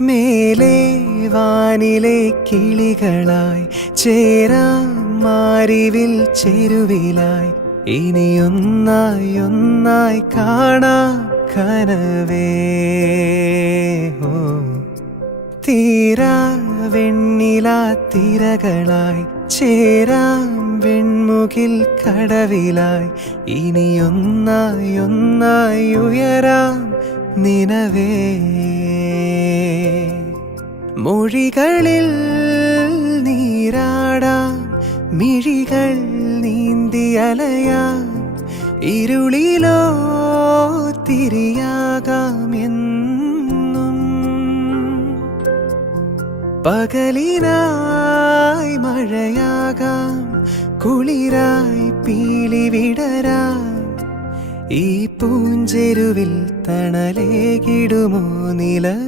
മേലെ വാനിലെ കിളികളായി ചേരാം മാരിവിൽ ചെരുവിലായി ഇനിയൊന്നായി ഒന്നായി കാണാം കനവേ. ഓ തീരാ വെണ്ണിലാ തിരകളായി ചേരാം വെൺമുകിൽ കടവിലായി ഇനിയൊന്നായി ഒന്നായി ഉയരാം നിനവേ. മൊഴികളിൽ നീരാടാം മിഴികൾ നീന്തി അലയാം ഇരുളിലോ തിരിയാകാം എന്നും. പകലിനായി മഴയാകാം കുളിരായി പീലി വിടരാം ഈ പൂഞ്ചെരുവിൽ തണലേകിടുമോ നില.